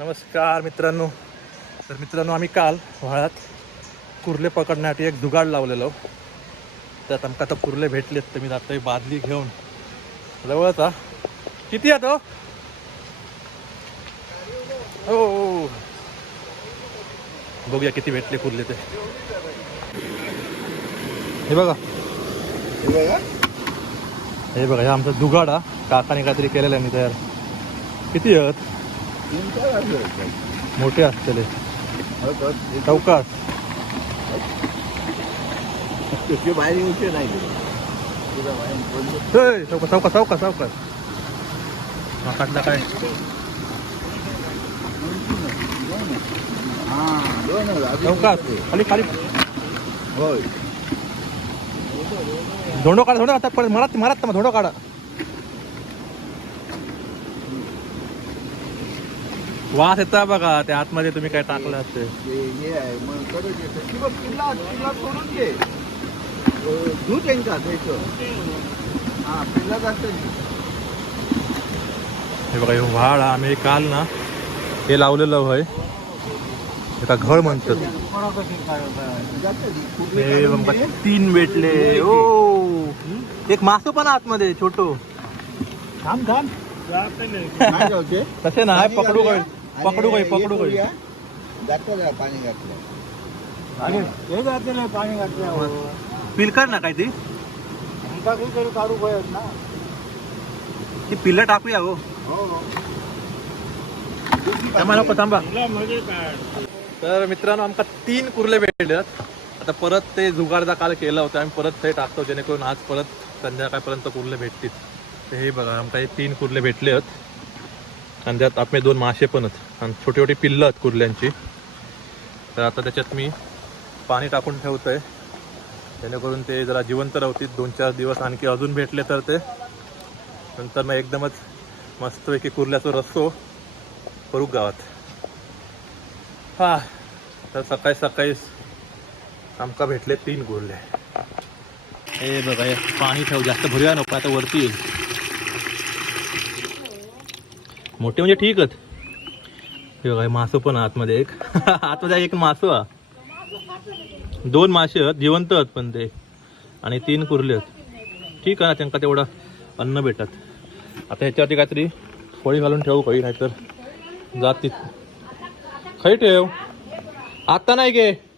नमस्कार मित्रांनो. तर मित्रांनो आम्ही काल व्हाळात कुर्ले पकडण्यासाठी एक जुगाड लावलेलो. त्यात आमका आता कुर्ले भेटलेत तर मी जातोय बादली घेऊन. जवळच हा? किती आहे तो हो? हो, हो हो. बघूया किती भेटले कुर्ले ते. हे बघा. हे बघा हे आमचा जुगाड हा? काकाने काहीतरी केलेलं आहे मी तयार. किती आहेत? मोठे असलेले चौकात. बाहेर नाही चौका चौका चौका चौका माकाटला काय? चौकात. खाली खाली. होय. धोंडो काढा धोंडो. आता परत मारा मारा मग धोंडो काढा. वास येता बघा त्या आतमध्ये तुम्ही काय टाकलं असते. ते हे आहे मग कडक येतं. किंवा किल्ला किल्ला सोडून दे धू त्यांचा द्यायचं? हा जातं हे बघा हे व्हाळ हा आम्ही काल ना हे लावलेलं होय. एका घळ म्हणतात. हे बघा, तीन भेटले ओ एक मासो पण आतमध्ये छोटो. थांब थांब. तसे ना पकडू घालूया. पकडू आणि पकडू हे. जातं जरा पाणी घातलं. हे जाते नाही पाणी घातल्यावर. पिलकर ना काय ती. आमका काही तरी काढू पाहिजे ना. ती पिल्लं टाकूया हो. थांबा नको थांबा म्हणजे काय तर मित्रांनो आमका तीन कुर्ले भेटल्यात आता परत ते जुगारदा काल केलं होतं. आम्ही परत ते टाकतो जेणेकरून आज परत संध्याकाळपर्यंत कुर्ले भेटतील. तर हे बघा आमका हे तीन कुर्ले भेटले आहेत आणि त्यात आपले दोन मासे पण आहेत आणि छोटी छोटी पिल्लं आहेत कुर्ल्यांची. तर आता त्याच्यात मी पाणी टाकून ठेवतोय. जेणेकरून ते जरा जिवंत राहतील. दोन चार दिवस आणखी अजून भेटले तर ते. नंतर मग एकदमच मस्तपैकी कुर्ल्याचा रस्तो करू गावात. हा तर सकाळी सकाळी आमका भेटले तीन कुर्ले. हे बघा पाणी ठेव. जास्त भरूया नको. आता वरती येईल. मोठे म्हणजे ठीकच. हे बघा हे पण आतमध्ये एक. आतमध्ये एक मासो. हा दोन मासे आहेत जिवंत आहेत पण ते. आणि तीन कुर्ले आहेत. ठीक आहे ना त्यांना तेवढं अन्न भेटत. आता ह्याच्यावरती काहीतरी फळी घालून ठेवू काही नाहीतर. जातील खै ठेव. आता नाही गे.